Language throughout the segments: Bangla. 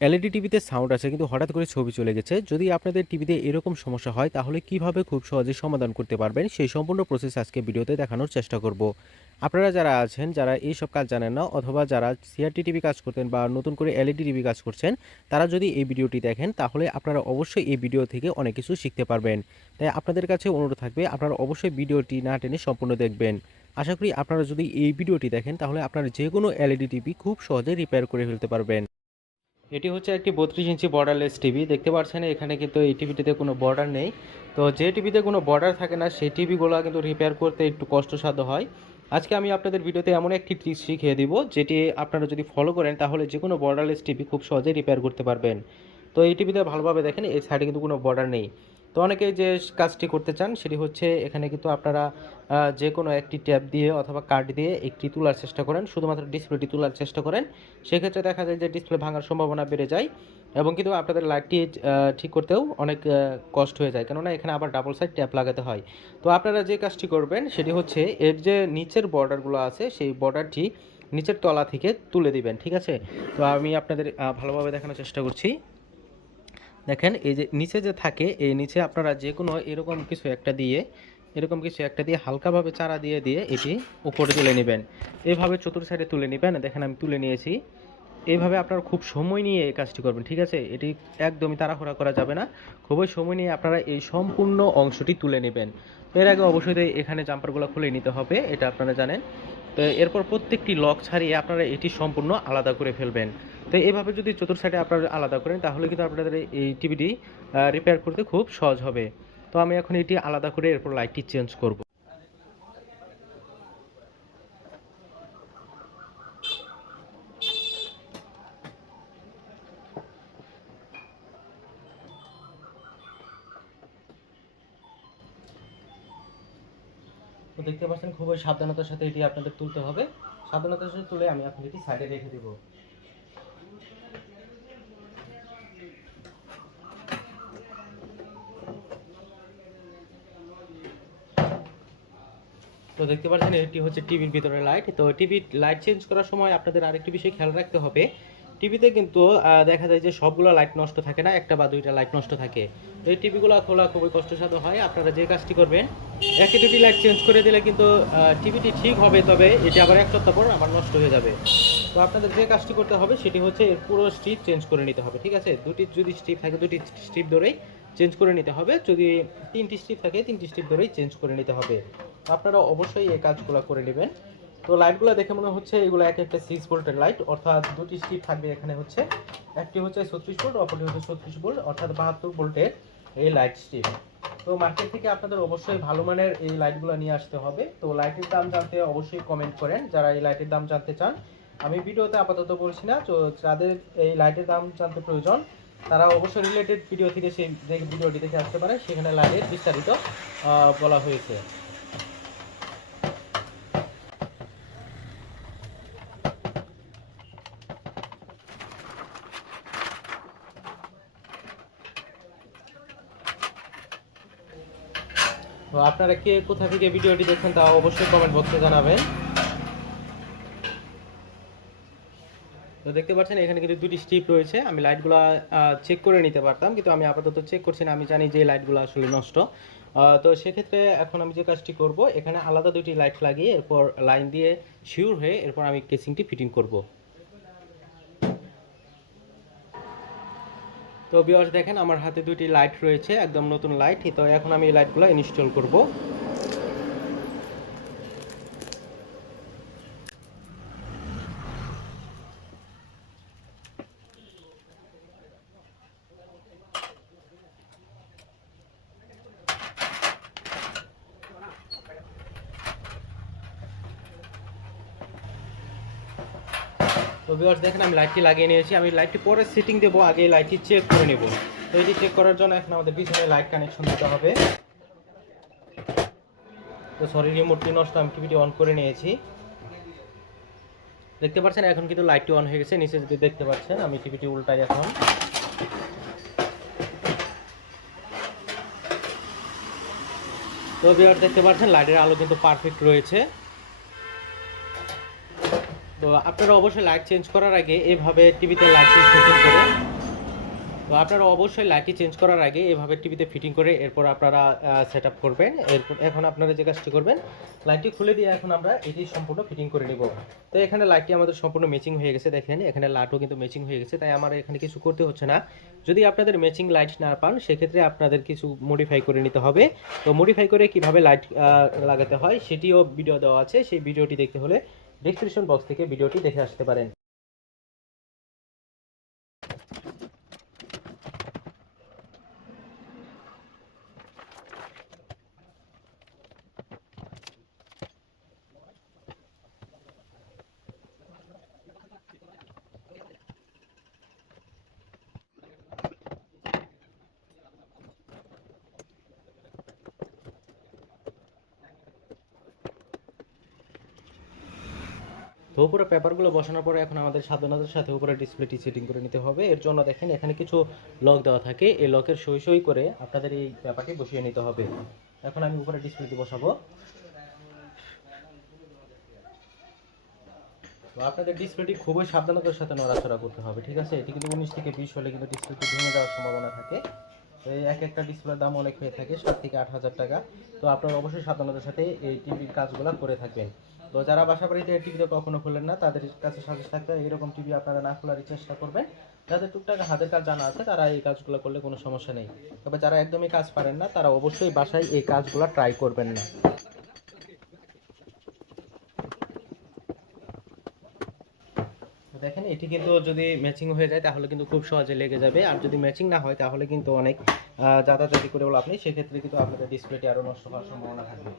এলইডি টিভিতে সাউন্ড আছে, কিন্তু হঠাৎ করে ছবি চলে গেছে। যদি আপনাদের টিভিতে এরকম সমস্যা হয়, তাহলে কীভাবে খুব সহজে সমাধান করতে পারবেন, সেই সম্পূর্ণ প্রসেস আজকে ভিডিওতে দেখানোর চেষ্টা করব। আপনারা যারা আছেন, যারা এই সব কাজ জানেন না, অথবা যারা সিআরটি টিভি কাজ করতেন বা নতুন করে এলইডি টিভি কাজ করছেন, তারা যদি এই ভিডিওটি দেখেন, তাহলে আপনারা অবশ্যই এই ভিডিও থেকে অনেক কিছু শিখতে পারবেন। তাই আপনাদের কাছে অনুরোধ থাকবে, আপনারা অবশ্যই ভিডিওটি না টেনে সম্পূর্ণ দেখবেন। আশা করি আপনারা যদি এই ভিডিওটি দেখেন, তাহলে আপনারা যে কোনো এলইডি টিভি খুব সহজে রিপেয়ার করে ফেলতে পারবেন। এটি হচ্ছে একটি বত্রিশ ইঞ্চি বর্ডারলেস টিভি দেখতে পাচ্ছেন, এখানে কিন্তু এই টিভিটিতে কোনো বর্ডার নেই। তো যে টিভিতে কোনো বর্ডার থাকে না, সেই টিভিগুলো কিন্তু রিপেয়ার করতে একটু কষ্টসাধ্য হয়। আজকে আমি আপনাদের ভিডিওতে এমন একটি ট্রিক শিখিয়ে দিব, যেটি আপনারা যদি ফলো করেন, তাহলে যে কোনো বর্ডারলেস টিভি খুব সহজেই রিপেয়ার করতে পারবেন। তো এই টিভিতে ভালোভাবে দেখেন, এই সাইডে কিন্তু কোনো বর্ডার নেই। তো অনেকেই যে কাজটি করতে চান, সেটি হচ্ছে এখানে কিন্তু আপনারা যে কোনো একটি ট্যাব দিয়ে অথবা কার্ড দিয়ে একটি তোলার চেষ্টা করেন, শুধুমাত্র ডিসপ্লেটি তোলার চেষ্টা করেন। সেক্ষেত্রে দেখা যায় যে ডিসপ্লে ভাঙার সম্ভাবনা বেড়ে যায় এবং কিন্তু আপনাদের লাইটটি ঠিক করতেও অনেক কষ্ট হয়ে যায়। কেননা এখানে আবার ডাবল সাইড ট্যাপ লাগাতে হয়। তো আপনারা যে কাজটি করবেন, সেটি হচ্ছে এর যে নিচের বর্ডারগুলো আছে, সেই বর্ডারটি নিচের তলা থেকে তুলে দিবেন, ঠিক আছে? তো আমি আপনাদের ভালোভাবে দেখানোর চেষ্টা করছি। দেখেন, এই যে নিচে যে থাকে, এই নিচে আপনারা যে কোনো এরকম কিছু একটা দিয়ে, এরকম কিছু একটা দিয়ে হালকাভাবে চারা দিয়ে দিয়ে এটি উপরে তুলে নেবেন। এইভাবে চতুর সাইডে তুলে নেবেন। দেখেন, আমি তুলে নিয়েছি। এইভাবে আপনারা খুব সময় নিয়ে এই কাজটি করবেন, ঠিক আছে? এটি একদমই তাড়াহুড়া করা যাবে না। খুবই সময় নিয়ে আপনারা এই সম্পূর্ণ অংশটি তুলে নেবেন। এর আগে অবশ্যই এখানে জাম্পারগুলো খুলে নিতে হবে, এটা আপনারা জানেন। তো এরপর প্রত্যেকটি লক ছাড়িয়ে আপনারা এটি সম্পূর্ণ আলাদা করে ফেলবেন। তো এইভাবে যদি চতুর সাইডে আপনারা আলাদা করেন, তাহলে কিন্তু আপনাদের এই টিভিটি রিপেয়ার করতে খুব সহজ হবে। তো আমি এখন এটি আলাদা করে এরপর লাইটটি চেঞ্জ করব। তো দেখতে পাচ্ছেন, খুবই সাবধানতার সাথে এটি আপনাদের তুলতে হবে। সাবধানতার সাথে তুলে আমি আপনাদের এটি সাইডে রেখে দেবো। তো দেখতে পাচ্ছেন, এটি হচ্ছে টিভির ভিতরে লাইট তো টিভি লাইট চেঞ্জ করার সময় আপনাদের আরেকটি বিষয় খেয়াল রাখতে হবে। টিভিতে কিন্তু দেখা যায় যে সবগুলো লাইট নষ্ট থাকে না, একটা বা দুইটা লাইট নষ্ট থাকে। তো এই টিভিগুলো খোলা খুবই কষ্টসাধ্য হয়। আপনারা যে কাজটি করবেন একটি দুটি লাইট চেঞ্জ করে দিলে কিন্তু টিভিটি ঠিক হবে, তবে এটি আবার এক সপ্তাহ পর আবার নষ্ট হয়ে যাবে। তো আপনাদের যে কাজটি করতে হবে, সেটি হচ্ছে এর পুরো স্ট্রিপ চেঞ্জ করে নিতে হবে, ঠিক আছে? দুটি যদি স্ট্রিপ থাকে, দুটি স্ট্রিপ ধরেই চেঞ্জ করে নিতে হবে। যদি তিনটি স্ট্রিপ থাকে, তিনটি স্ট্রিপ ধরেই চেঞ্জ করে নিতে হবে। আপনারা অবশ্যই এই কাজগুলো করে নেবেন। তো লাইটগুলো দেখে মনে হচ্ছে এগুলো এক একটা সিক্স ভোল্টের লাইট অর্থাৎ দুটি স্ট্রিপ থাকবে এখানে হচ্ছে। একটি হচ্ছে ছত্রিশ ভোল্ট অপরটি হচ্ছে ছত্রিশ ভোল্ট অর্থাৎ বাহাত্তর ভোল্টের এই লাইট স্ট্রিপ তো মার্কেট থেকে আপনাদের অবশ্যই ভালো মানের এই লাইটগুলো নিয়ে আসতে হবে। তো লাইটের দাম জানতে অবশ্যই কমেন্ট করেন। যারা এই লাইটের দাম জানতে চান, আমি ভিডিওতে আপাতত বলছি না। তো যাদের এই লাইটের দাম জানতে প্রয়োজন তারা অবশ্যই রিলেটেড ভিডিও থেকে সেই ভিডিওটি দেখে আসতে পারে, সেখানে লাইটের বিস্তারিত বলা হয়েছে। তো আপনারা কে কোথা থেকে ভিডিওটি দেখছেন তা অবশ্যই কমেন্ট বক্সে জানাবেন। তো দেখতে পাচ্ছেন, এখানে কিন্তু দুটি স্ট্রিপ রয়েছে। আমি লাইটগুলো চেক করে নিতে পারতাম, কিন্তু আমি আপাতত চেক করছি না। আমি জানি যে লাইটগুলো আসলে নষ্ট। তো সেক্ষেত্রে এখন আমি যে কাজটি করব, এখানে আলাদা দুটি লাইট লাগিয়ে এরপর লাইন দিয়ে শিওর হয়ে এরপর আমি কেসিংটি ফিটিং করব। তো বিয়ার্স দেখেন, আমার হাতে দুটি লাইট রয়েছে, একদম নতুন লাইট তো এখন আমি এই লাইটগুলো ইনস্টল করব। তো ভিউয়ার্স দেখেন, আমি লাইটটি লাগিয়ে নিয়েছি। আমি লাইটটি পরে সেটিং দেবো, আগে লাইটটি চেক করে নেব। তো এটি চেক করার জন্য এখন আমাদের পিছনে লাইট কানেকশন দিতে হবে। তো সরি রিমোটটি নষ্ট, আমি টিভিটি অন করে নিয়েছি। দেখতে পাচ্ছেন, এখন কিন্তু লাইটটি অন হয়ে গেছে। নিচে যদি দেখতে পাচ্ছেন, আমি টিভিটি উল্টাই এখন। তো ভিউয়ার্স দেখতে পাচ্ছেন লাইটের আলো কিন্তু পারফেক্ট রয়েছে। তো আপনারা অবশ্যই লাইট চেঞ্জ করার আগে এভাবে টিভিতে লাইট সেটিং করে তো আপনারা অবশ্যই লাইটটি চেঞ্জ করার আগে এভাবে টিভিতে ফিটিং করে এরপর আপনারা সেট করবেন। এরপর এখন আপনারা যে কাজটি করবেন লাইটটি খুলে দিয়ে এখন আমরা এটি সম্পূর্ণ ফিটিং করে নিব। তো এখানে লাইটটি আমাদের সম্পূর্ণ ম্যাচিং হয়ে গেছে দেখেন, এখানে লাইটও কিন্তু ম্যাচিং হয়ে গেছে, তাই আমার এখানে কিছু করতে হচ্ছে না। যদি আপনাদের ম্যাচিং লাইট না পান, সেক্ষেত্রে আপনাদের কিছু মডিফাই করে নিতে হবে। তো মডিফাই করে কীভাবে লাইট লাগাতে হয়, সেটিও ভিডিও দেওয়া আছে। সেই ভিডিওটি দেখতে হলে ডিসক্রিপশন বক্স থেকে ভিডিওটি দেখে আসতে পারেন। তো উপরে পেপারগুলো বসানোর পরে এখন আমাদের সাবধানতার সাথে উপরে ডিসপ্লেটি সেটিং করে নিতে হবে। এর জন্য দেখেন এখানে কিছু লক দেওয়া থাকে। এই লকের সই সই করে আপনাদের এই পেপারটি বসিয়ে নিতে হবে। এখন আমি উপরে ডিসপ্লেটি বসাবো। তো আপনাদের ডিসপ্লেটি খুবই সাবধানতার সাথে নড়াচড়া করতে হবে, ঠিক আছে? এটি কিন্তু উনিশ থেকে বিশ হলে কিন্তু ডিসপ্লেটি ভেঙে যাওয়ার সম্ভাবনা থাকে। এক একটা ডিসপ্লের দাম অনেক হয়ে থাকে, সাত থেকে আট হাজার টাকা। তো আপনারা অবশ্যই সাবধানতার সাথে এই টিভির কাজগুলো করে থাকবেন। তো যারা বাসা বাড়িতে টিভিটা কখনো খোলেন না, তাদের কাছে সাজেস্ট থাকবে, এরকম টিভি আপনারা না খোলার চেষ্টা করবেন। যাদের টুকটাক হাতের কাজ জানা আছে, তারা এই কাজগুলো করলে কোনো সমস্যা নেই। তবে যারা একদমই কাজ পারেন না, তারা অবশ্যই বাসায় এই কাজগুলো ট্রাই করবেন না। দেখেন, এটি কিন্তু যদি ম্যাচিং হয়ে যায়, তাহলে কিন্তু খুব সহজে লেগে যাবে। আর যদি ম্যাচিং না হয়, তাহলে কিন্তু অনেক যাতাযাতি করে বলো আপনি সেক্ষেত্রে কিন্তু আপনাদের ডিসপ্লেটি আরও নষ্ট হওয়ার সম্ভাবনা থাকবে।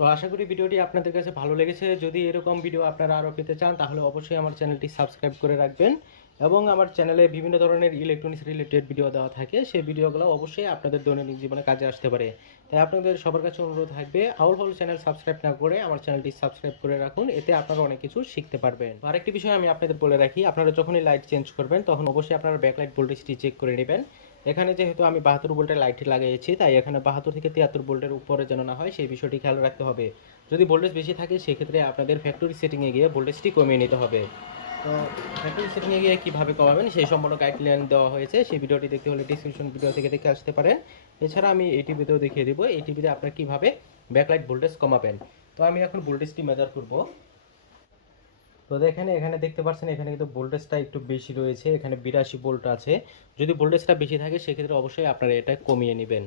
তো আশা করি ভিডিওটি আপনাদের কাছে ভালো লেগেছে। যদি এরকম ভিডিও আপনারা আরও পেতে চান, তাহলে অবশ্যই আমার চ্যানেলটি সাবস্ক্রাইব করে রাখবেন এবং আমার চ্যানেলে বিভিন্ন ধরনের ইলেকট্রনিক্স রিলেটেড ভিডিও দেওয়া থাকে। সেই ভিডিওগুলো অবশ্যই আপনাদের দৈনন্দিন জীবনে কাজে আসতে পারে। তাই আপনাদের সবার কাছে অনুরোধ থাকবে, আউল হল চ্যানেল সাবস্ক্রাইব না করে আমার চ্যানেলটি সাবস্ক্রাইব করে রাখুন, এতে আপনারা অনেক কিছু শিখতে পারবেন। আরেকটি বিষয় আমি আপনাদের বলে রাখি, আপনারা যখনই লাইট চেঞ্জ করবেন, তখন অবশ্যই আপনারা ব্যাকলাইট ভোল্টেজটি চেক করে নেবেন। এখানে যেহেতু আমি বাহাত্তর ভোল্টের লাইটটি লাগিয়েছি, তাই এখানে বাহাত্তর থেকে তিয়াত্তর ভোল্টের উপরে যেন না হয়, সেই বিষয়টি খেয়াল রাখতে হবে। যদি ভোল্টেজ বেশি থাকে, সেক্ষেত্রে আপনাদের ফ্যাক্টরি সেটিংয়ে গিয়ে ভোল্টেজটি কমিয়ে নিতে হবে। তো ফ্যাক্টরি সেটিংয়ে গিয়ে কীভাবে কমাবেন, সেই সম্পূর্ণ গাইডলাইন দেওয়া হয়েছে। সেই ভিডিওটি দেখতে হলে ডিসক্রিপশন ভিডিও থেকে দেখে আসতে পারেন। এছাড়া আমি এই টিভিতেও দেখিয়ে দেবো। এই টিভিতে আপনার কীভাবে ব্যাকলাইট ভোল্টেজ কমাবেন। তো আমি এখন ভোল্টেজটি মেজার করব। তো দেখেন, এখানে দেখতে পাচ্ছেন, এখানে কিন্তু ভোল্টেজটা একটু বেশি রয়েছে, এখানে বিরাশি ভোল্ট আছে। যদি ভোল্টেজটা বেশি থাকে, সেক্ষেত্রে অবশ্যই আপনারা এটা কমিয়ে নেবেন।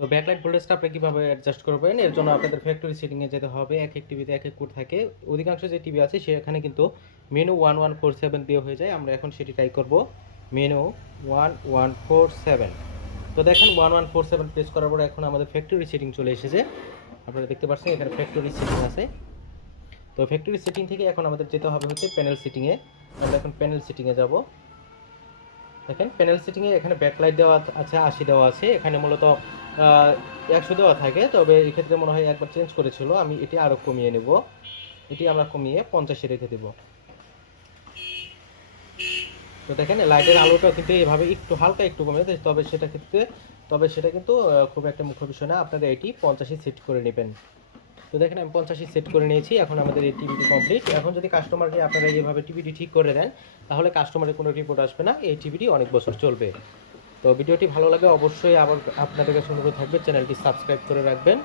তো ব্যাকলাইট ভোল্টেজটা আপনি কীভাবে অ্যাডজাস্ট করবেন? এর জন্য আপনাদের ফ্যাক্টরি সেটিংয়ে যেতে হবে। এক এক টিভিতে এক এক কোড থাকে। অধিকাংশ যে টিভি আছে, সেখানে কিন্তু menu one one four seven দিয়ে হয়ে যায়। আমরা এখন সেটি ট্রাই করব। Menu one one four seven তো দেখেন one one four seven press করার পরে এখন আমাদের ফ্যাক্টরি সেটিং চলে এসেছে। আপনারা দেখতে পাচ্ছেন, এখানে ফ্যাক্টরি সেটিং আছে। তো ফ্যাক্টরি সেটিং থেকে এখন আমাদের যেতে হবে হচ্ছে প্যানেল সেটিংয়ে আমরা এখন প্যানেল সেটিংয়ে যাব। দেখেন প্যানেল সেটিংয়ে এখানে ব্যাকলাইট দেওয়া আছে, আশি দেওয়া আছে, এখানে মূলত একশো দেওয়া থাকে, তবে এক্ষেত্রে মনে হয় একবার চেঞ্জ করেছিল, আমি এটি আরও কমিয়ে নেব। এটি আমরা কমিয়ে পঞ্চাশে রেখে দেব। তো দেখেন লাইটের আলোটা কিন্তু এভাবে একটু, হালকা একটু কমে তবে সেটা ক্ষেত্রে, তবে সেটা কিন্তু খুব একটা মুখ্য বিষয় না, আপনারা এটি পঞ্চাশে সেট করে নেবেন। তো দেখেন, আমি পঞ্চাশি সেট করে নিয়েছি, এখন আমাদের এই টিভিটি কমপ্লিট এখন যদি কাস্টমারকে আপনারা এইভাবে টিভিটি ঠিক করে দেন, তাহলে কাস্টমারের কোনো রিপোর্ট আসবে না, এই টিভিটি অনেক বছর চলবে। তো ভিডিওটি ভালো লাগে অবশ্যই আবার আপনাদের কাছে অনুরোধ থাকবে, চ্যানেলটি সাবস্ক্রাইব করে রাখবেন।